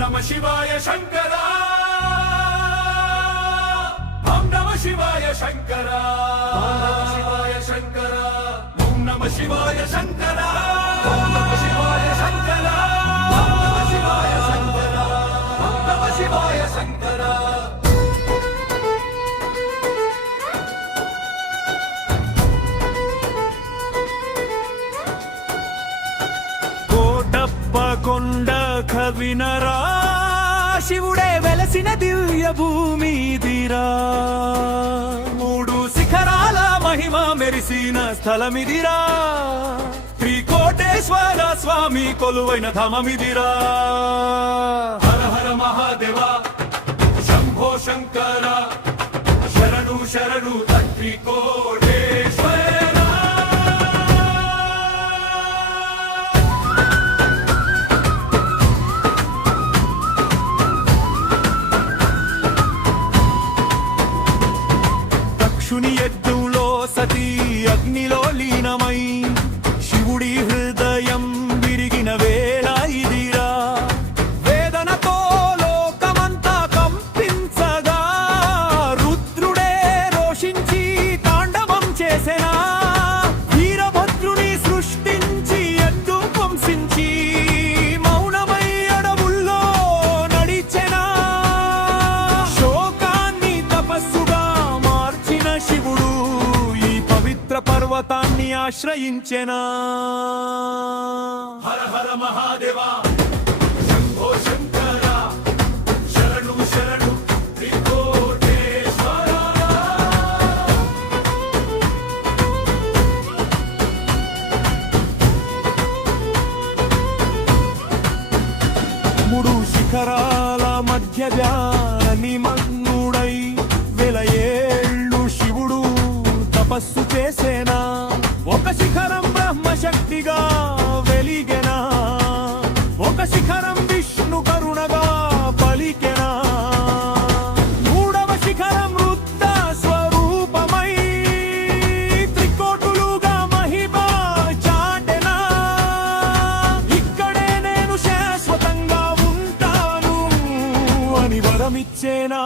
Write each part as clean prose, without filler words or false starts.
నమః శివాయ శంకర ఓం నమః శివాయ శంకర ఓం నమః శివాయ శంకర ఓం నమః శివాయ శంకర ఓం నమః శివాయ శంకర ఓం నమః శివాయ శంకర కోటప్ప కొండ కవినరా శివుడే వెలసిన దివ్య భూమిదిరా మూడు శిఖరాల మహిమ మెరిసిన స్థలమిదిరా శ్రీకోటేశ్వర స్వామి కొలువైన ధామమిదిరా హర హర మహాదేవ శంభో శంకర శరణు శరణు త్రికోటేశ్వర దక్షుని యజ్ఞంలో సతీ అగ్నిలో లీనమై శివుడి హృదయం విరిగిన వేళ ఇదిరా వేదనతో లోకమంతా కంపించగా రుద్రుడే రోషించి తాండవం చేసెనా వీరభద్రుని సృష్టించి ఎద్దు వంశించి మౌనమై అడవుల్లో నడిచెనా శోకాన్ని తపస్సుగా మార్చిన శివుడు ఈ పవిత్ర పర్వతాన్ని ఆశ్రయించెనా హర హర మహాదేవ శంభో శంకర శరణు శరణు త్రికోటేశ్వర మూడు శిఖరాల మధ్య ధ్యాని మగ్నుడై వేల ఏళ్ళు శివుడు తపస్సు చేసేనా ఒక శిఖరం బ్రహ్మశక్తిగా వెలిగెనా ఒక శిఖరం విష్ణు కరుణగా పలికెనా మూడవ శిఖరం రుద్ర స్వరూపమై త్రికోటులుగా మహిమ చాటెనా ఇక్కడే నేను శాశ్వతంగా ఉంటాను అని వరమిచ్చేనా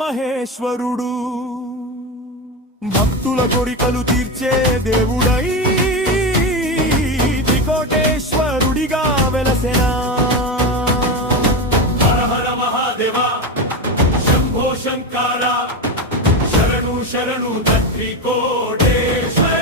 మహేశ్వరుడు భక్తుల కోరికలు తీర్చే దేవుడై త్రికోటేశ్వరుడిగా వెలసెనా హర హర మహాదేవ శంభో శంకర శరణు శరణు త్రికోటేశ్వర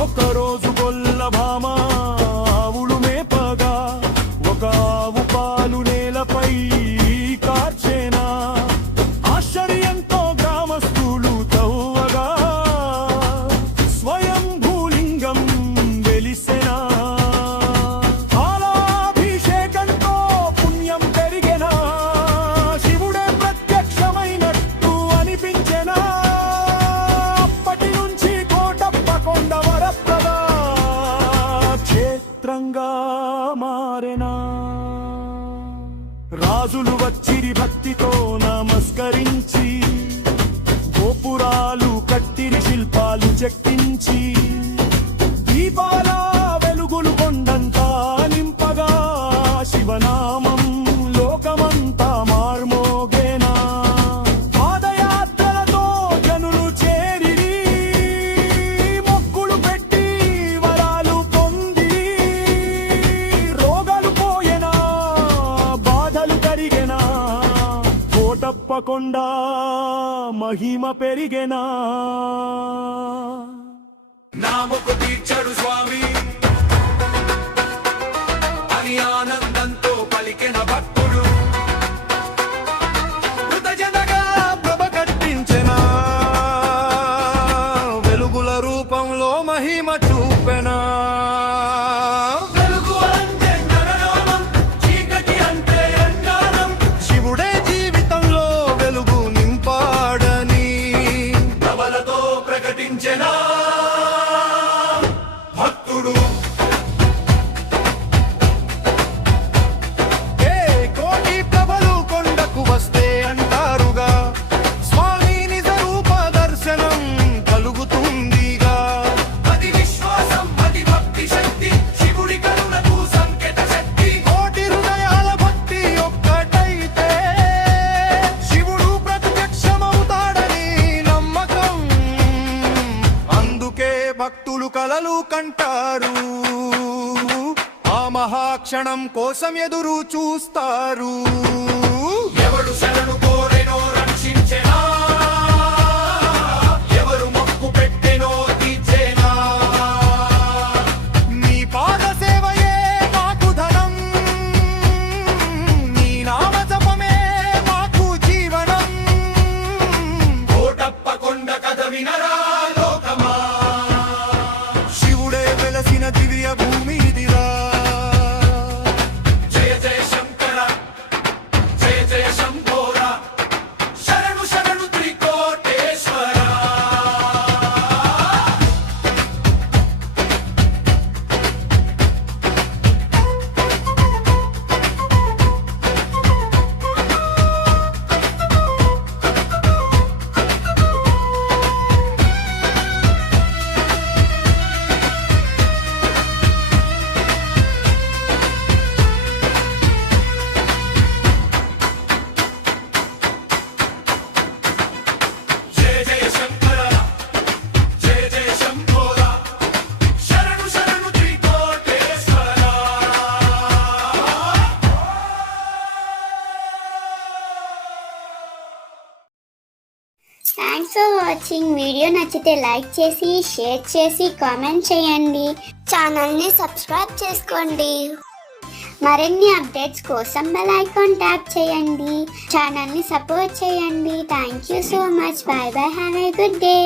ఒకరోజు గొల్ల భామ ఆవులు మేపగా ఒక ఆవు పాలు నేలపై కార్చేనా ఆశ్చర్యంతో గ్రామస్తులు తవ్వగా స్వయం భూలింగం వెలిసెనా పాలాభిషేకంతో పుణ్యం పెరిగెనా శివుడే ప్రత్యక్షమైనట్టు అనిపించెనా అప్పటి నుంచి కోటప్ప కొండ వరప్రద క్షేత్రంగా మారెనా రాజులు వచ్చిరి భక్తితో నమస్కరించి గోపురాలు కట్టిరి శిల్పాలు చెక్కించి దీపాల వెలుగులు కొండంతా నింపగా శివనామం లోకమంతా మార్మోగేనా పాదయాత్రలతో జనులు చేరిరి మొక్కులు పెట్టి వరాలు పొంది రోగాలు పోయెనా బాధలు కరిగెనా కోటప్ప కొండ మహిమ పెరిగెనా నామకు తీర్చడు స్వామి అని ఆనందంతో పలికెన భక్తుడు కృతజ్ఞతగా ప్రభ కట్టించెనా వెలుగుల రూపంలో మహిమ చూపెనా వెలుగు అంటే నరనామం, చీకటి అంటే అజ్ఞానం. శివుడే జీవితంలో వెలుగు నింపాడని ప్రబలతో ప్రకటించెనా భక్తులు కలలు కంటారు ఆ మహాక్షణం కోసం ఎదురు చూస్తారు ఎవడు శరణు కోరెనో రక్షించెనా, ఎవరు మొక్కు పెట్టెనో తీర్చెనా. నీ పాద సేవయే మాకు ధనం, నీ నామ జపమే మాకు జీవనం. కోటప్ప కొండ కథ వినరా లోకమా, శివుడే వెలసిన దివ్య భూమి ఇదిరా. జయ జయ శంకర జయ జయ శంభోర, శరణు శరణు త్రికోటేశ్వర. జయ జయ శంకర జయ జయ శంభోర, శరణు శరణు Trikoteswara. Thanks for watching. Video నచ్చితే లైక్ చేసి షేర్ చేసి కామెంట్ చేయండి. ఛానల్ని సబ్స్క్రైబ్ చేసుకోండి. మరిన్ని అప్డేట్స్ కోసం బెల్ ఐకాన్ ట్యాప్ చేయండి. ఛానల్ని సపోర్ట్ చేయండి. Thank you so much. By by. Have a good day.